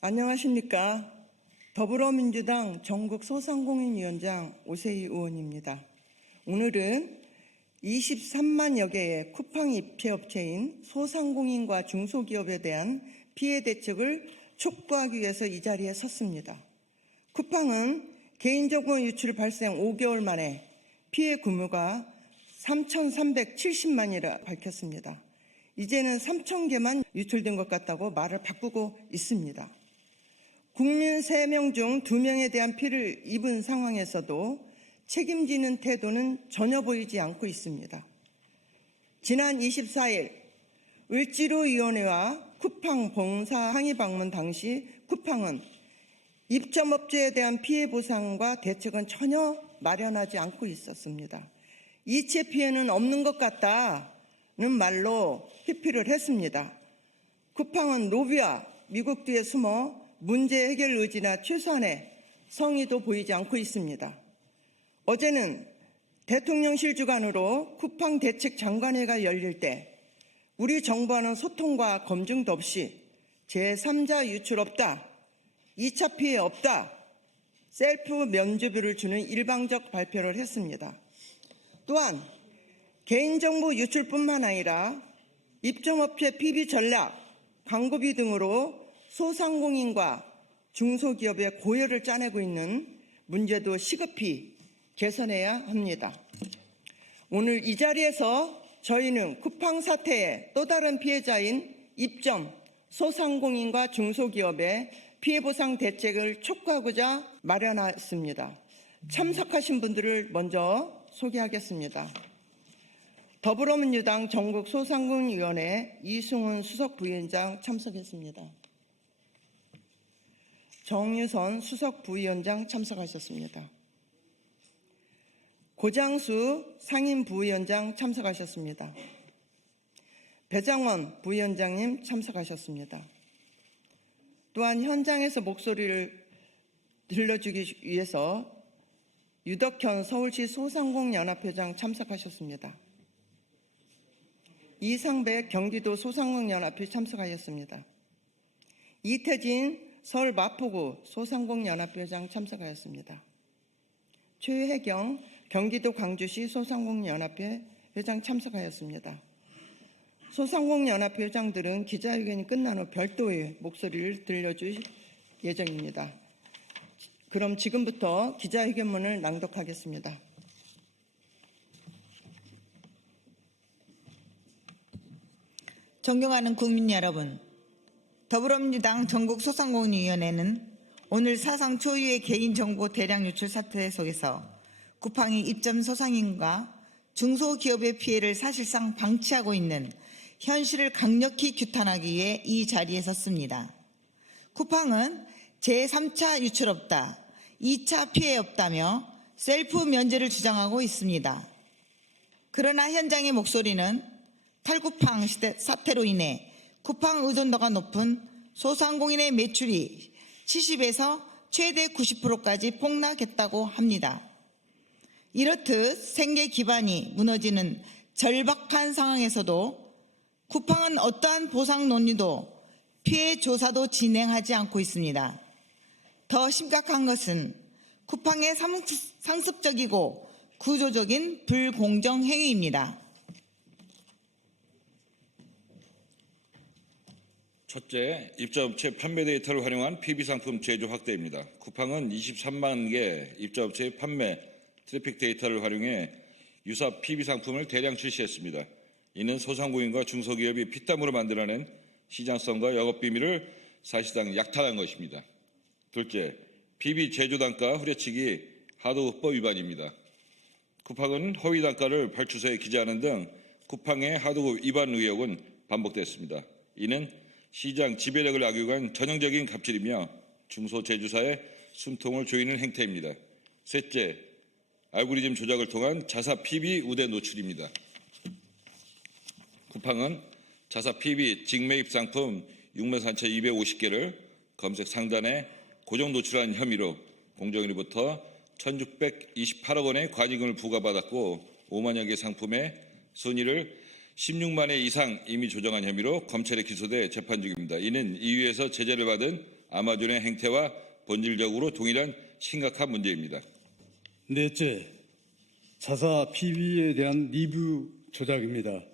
안녕하십니까. 더불어민주당 전국소상공인위원장 오세희 의원입니다. 오늘은 23만여 개의 쿠팡 입체업체인 소상공인과 중소기업에 대한 피해 대책을 촉구하기 위해서 이 자리에 섰습니다. 쿠팡은 개인정보 유출 발생 5개월 만에 피해 규모가 3,370만이라 밝혔습니다. 이제는 3,000개만 유출된 것 같다고 말을 바꾸고 있습니다. 국민 3명 중 2명에 대한 피해를 입은 상황에서도 책임지는 태도는 전혀 보이지 않고 있습니다. 지난 24일 을지로위원회와 쿠팡 본사 항의 방문 당시 쿠팡은 입점업체에 대한 피해 보상과 대책은 전혀 마련하지 않고 있었습니다. 이체 피해는 없는 것 같다는 말로 회피를 했습니다. 쿠팡은 로비와 미국 뒤에 숨어 문제 해결 의지나 최소한의 성의도 보이지 않고 있습니다. 어제는 대통령실 주관으로 쿠팡 대책 장관회가 열릴 때 우리 정부와는 소통과 검증도 없이 제3자 유출 없다, 2차 피해 없다, 셀프 면죄부를 주는 일방적 발표를 했습니다. 또한 개인정보 유출뿐만 아니라 입점업체 PB 전략, 광고비 등으로 소상공인과 중소기업의 고열을 짜내고 있는 문제도 시급히 개선해야 합니다. 오늘 이 자리에서 저희는 쿠팡 사태의 또 다른 피해자인 입점, 소상공인과 중소기업의 피해보상 대책을 촉구하고자 마련했습니다. 참석하신 분들을 먼저 소개하겠습니다. 더불어민주당 전국소상공인위원회 이승훈 수석부위원장 참석했습니다. 정유선 수석부위원장 참석하셨습니다. 고장수 상임부위원장 참석하셨습니다. 배장원 부위원장님 참석하셨습니다. 또한 현장에서 목소리를 들려주기 위해서 유덕현 서울시 소상공인연합회장 참석하셨습니다. 이상백 경기도 소상공인연합회 참석하였습니다. 이태진 서울 마포구 소상공인연합회장 참석하였습니다. 최혜경 경기도 광주시 소상공인연합회 회장 참석하였습니다. 소상공인연합회 회장들은 기자회견이 끝난 후 별도의 목소리를 들려줄 예정입니다. 그럼 지금부터 기자회견문을 낭독하겠습니다. 존경하는 국민 여러분, 더불어민주당 전국소상공인위원회는 오늘 사상 초유의 개인정보 대량 유출 사태 속에서 쿠팡이 입점 소상인과 중소기업의 피해를 사실상 방치하고 있는 현실을 강력히 규탄하기 위해 이 자리에 섰습니다. 쿠팡은 제3차 유출 없다, 2차 피해 없다며 셀프 면제를 주장하고 있습니다. 그러나 현장의 목소리는 탈쿠팡 사태로 인해 쿠팡 의존도가 높은 소상공인의 매출이 70에서 최대 90%까지 폭락했다고 합니다. 이렇듯 생계 기반이 무너지는 절박한 상황에서도 쿠팡은 어떠한 보상 논의도 피해 조사도 진행하지 않고 있습니다. 더 심각한 것은 쿠팡의 상습적이고 구조적인 불공정 행위입니다. 첫째, 입점업체 판매 데이터를 활용한 PB상품 제조 확대입니다. 쿠팡은 23만 개 입점업체의 판매 트래픽 데이터를 활용해 유사 PB상품을 대량 출시했습니다. 이는 소상공인과 중소기업이 피땀으로 만들어낸 시장성과 영업비밀을 사실상 약탈한 것입니다. 둘째, PB 제조단가 후려치기 하도급 위반입니다. 쿠팡은 허위 단가를 발주서에 기재하는 등 쿠팡의 하도급 위반 의혹은 반복됐습니다. 이는 시장 지배력을 악용한 전형적인 갑질이며 중소제조사의 숨통을 조이는 행태입니다. 셋째, 알고리즘 조작을 통한 자사 PB 우대 노출입니다. 쿠팡은 자사 PB 직매입 상품 64,250개를 검색 상단에 고정 노출한 혐의로 공정위로부터 1,628억 원의 관익금을 부과받았고 5만여 개 상품의 순위를 16만 회 이상 이미 조정한 혐의로 검찰에 기소돼 재판 중입니다. 이는 EU에서 제재를 받은 아마존의 행태와 본질적으로 동일한 심각한 문제입니다. 넷째, 자사 PB에 대한 리뷰 조작입니다.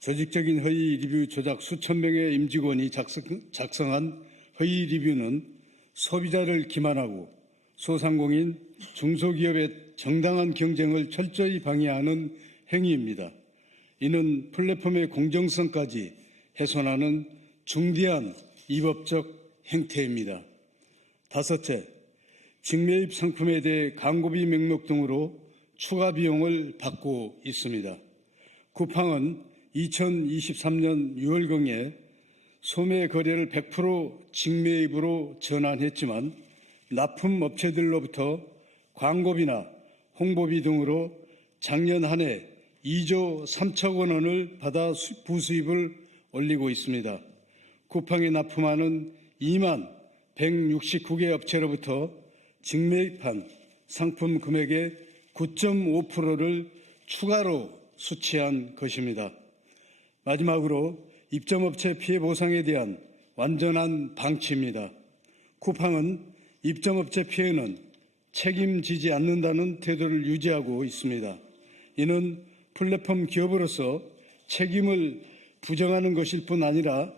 조직적인 허위 리뷰 조작 수천 명의 임직원이 작성한 허위 리뷰는 소비자를 기만하고 소상공인, 중소기업의 정당한 경쟁을 철저히 방해하는 행위입니다. 이는 플랫폼의 공정성까지 훼손하는 중대한 위법적 행태입니다. 다섯째, 직매입 상품에 대해 광고비 명목 등으로 추가 비용을 받고 있습니다. 쿠팡은 2023년 6월경에 소매 거래를 100% 직매입으로 전환했지만 납품업체들로부터 광고비나 홍보비 등으로 작년 한 해 2조 3천 원을 받아 부수입을 올리고 있습니다. 쿠팡에 납품하는 2만 169개 업체로부터 직매입한 상품 금액의 9.5%를 추가로 수취한 것입니다. 마지막으로 입점업체 피해 보상에 대한 완전한 방치입니다. 쿠팡은 입점업체 피해는 책임지지 않는다는 태도를 유지하고 있습니다. 이는 플랫폼 기업으로서 책임을 부정하는 것일 뿐 아니라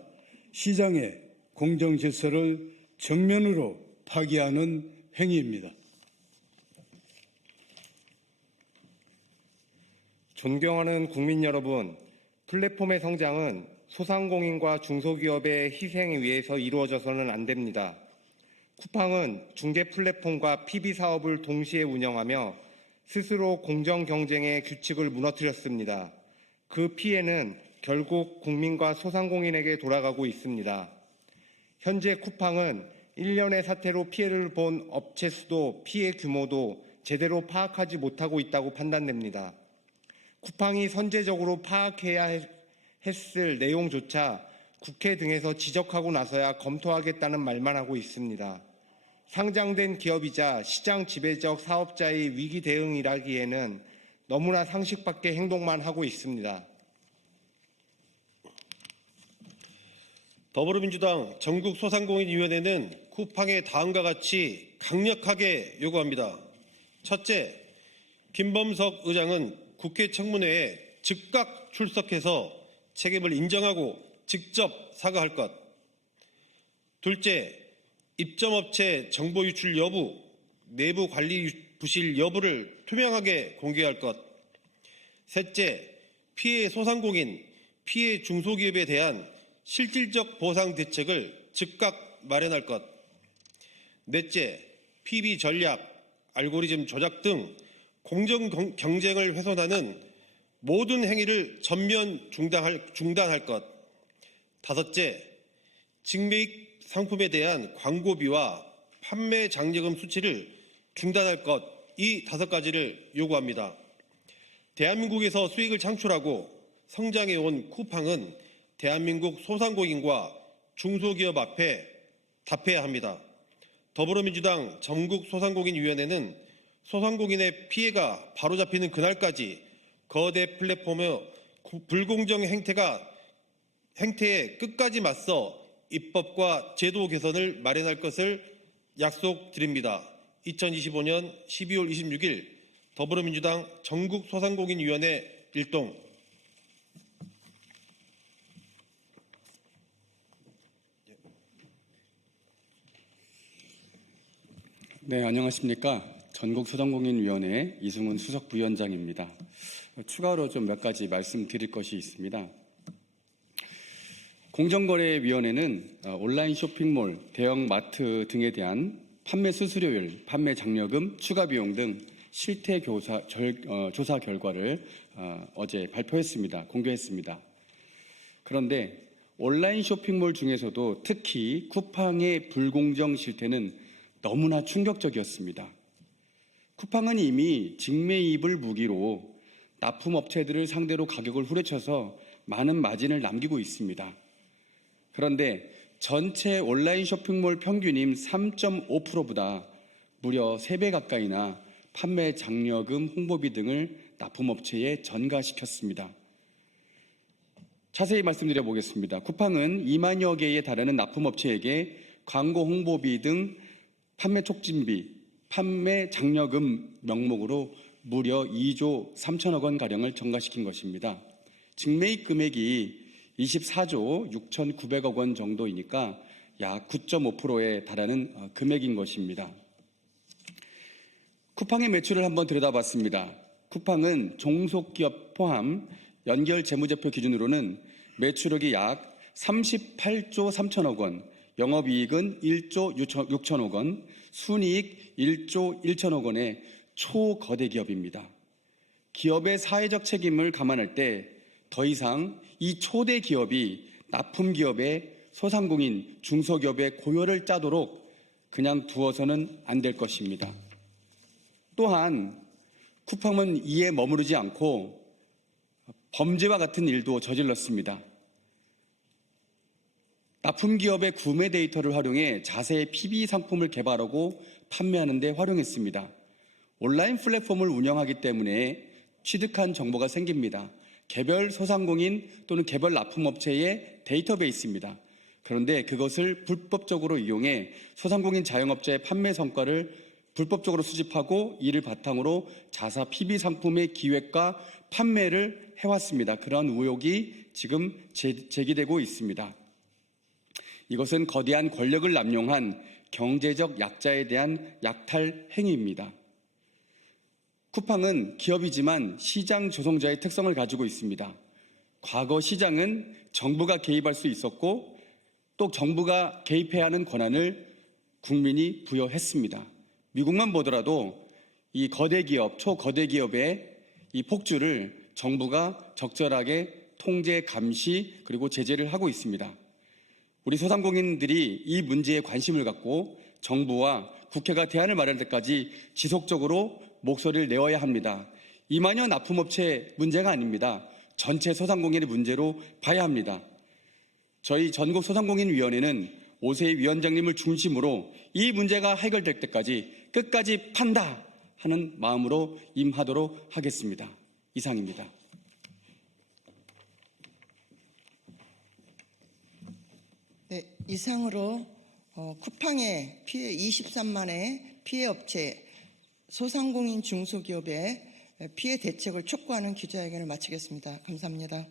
시장의 공정 질서를 정면으로 파기하는 행위입니다. 존경하는 국민 여러분, 플랫폼의 성장은 소상공인과 중소기업의 희생에 의해서 이루어져서는 안 됩니다. 쿠팡은 중개 플랫폼과 PB 사업을 동시에 운영하며 스스로 공정 경쟁의 규칙을 무너뜨렸습니다. 그 피해는 결국 국민과 소상공인에게 돌아가고 있습니다. 현재 쿠팡은 일련의 사태로 피해를 본 업체 수도 피해 규모도 제대로 파악하지 못하고 있다고 판단됩니다. 쿠팡이 선제적으로 파악해야 했을 내용조차 국회 등에서 지적하고 나서야 검토하겠다는 말만 하고 있습니다. 상장된 기업이자 시장 지배적 사업자의 위기 대응이라기에는 너무나 상식 밖의 행동만 하고 있습니다. 더불어민주당 전국소상공인위원회는 쿠팡의 다음과 같이 강력하게 요구합니다. 첫째, 김범석 의장은 국회 청문회에 즉각 출석해서 책임을 인정하고 직접 사과할 것. 둘째, 입점업체 정보 유출 여부, 내부 관리 부실 여부를 투명하게 공개할 것. 셋째, 피해 소상공인, 피해 중소기업에 대한 실질적 보상 대책을 즉각 마련할 것. 넷째, PB 전략, 알고리즘 조작 등 공정 경쟁을 훼손하는 모든 행위를 전면 중단할 것. 다섯째, 직매입 상품에 대한 광고비와 판매 장려금 수치를 중단할 것. 이 5가지를 요구합니다. 대한민국에서 수익을 창출하고 성장해온 쿠팡은 대한민국 소상공인과 중소기업 앞에 답해야 합니다. 더불어민주당 전국소상공인위원회는 소상공인의 피해가 바로잡히는 그날까지 거대 플랫폼의 불공정 행태에 끝까지 맞서 입법과 제도 개선을 마련할 것을 약속드립니다. 2025년 12월 26일 더불어민주당 전국소상공인위원회 일동. 네, 안녕하십니까. 전국소상공인위원회 이승훈 수석부위원장입니다. 추가로 좀 몇 가지 말씀드릴 것이 있습니다. 공정거래위원회는 온라인 쇼핑몰, 대형마트 등에 대한 판매 수수료율, 판매 장려금, 추가 비용 등 실태 조사 결과를 어제 발표했습니다. 공개했습니다. 그런데 온라인 쇼핑몰 중에서도 특히 쿠팡의 불공정 실태는 너무나 충격적이었습니다. 쿠팡은 이미 직매입을 무기로 납품업체들을 상대로 가격을 후려쳐서 많은 마진을 남기고 있습니다. 그런데 전체 온라인 쇼핑몰 평균인 3.5%보다 무려 3배 가까이나 판매 장려금, 홍보비 등을 납품업체에 전가시켰습니다. 자세히 말씀드려 보겠습니다. 쿠팡은 2만여 개에 달하는 납품업체에게 광고 홍보비 등 판매 촉진비, 판매 장려금 명목으로 무려 2조 3천억 원 가량을 증가시킨 것입니다. 증매입 금액이 24조 6,900억 원 정도이니까 약 9.5%에 달하는 금액인 것입니다. 쿠팡의 매출을 한번 들여다봤습니다. 쿠팡은 종속기업 포함 연결 재무제표 기준으로는 매출액이 약 38조 3천억 원, 영업이익은 1조 6천억 원, 순이익 1조 1천억 원의 초거대 기업입니다. 기업의 사회적 책임을 감안할 때 더 이상 이 초대 기업이 납품기업의 소상공인, 중소기업의 고열을 짜도록 그냥 두어서는 안 될 것입니다. 또한 쿠팡은 이에 머무르지 않고 범죄와 같은 일도 저질렀습니다. 납품기업의 구매 데이터를 활용해 자사의 PB 상품을 개발하고 판매하는 데 활용했습니다. 온라인 플랫폼을 운영하기 때문에 취득한 정보가 생깁니다. 개별 소상공인 또는 개별 납품업체의 데이터베이스입니다. 그런데 그것을 불법적으로 이용해 소상공인 자영업자의 판매 성과를 불법적으로 수집하고 이를 바탕으로 자사 PB 상품의 기획과 판매를 해왔습니다. 그런 의혹이 지금 제기되고 있습니다. 이것은 거대한 권력을 남용한 경제적 약자에 대한 약탈 행위입니다. 쿠팡은 기업이지만 시장 조성자의 특성을 가지고 있습니다. 과거 시장은 정부가 개입할 수 있었고 또 정부가 개입해야 하는 권한을 국민이 부여했습니다. 미국만 보더라도 이 거대 기업, 초거대 기업의 이 폭주를 정부가 적절하게 통제, 감시 그리고 제재를 하고 있습니다. 우리 소상공인들이 이 문제에 관심을 갖고 정부와 국회가 대안을 마련할 때까지 지속적으로 목소리를 내어야 합니다. 이만여 납품업체 문제가 아닙니다. 전체 소상공인의 문제로 봐야 합니다. 저희 전국소상공인위원회는 오세희 위원장님을 중심으로 이 문제가 해결될 때까지 끝까지 판다 하는 마음으로 임하도록 하겠습니다. 이상입니다. 네, 이상으로 쿠팡의 피해 23만의 피해 업체 소상공인 중소기업의 피해 대책을 촉구하는 기자회견을 마치겠습니다. 감사합니다.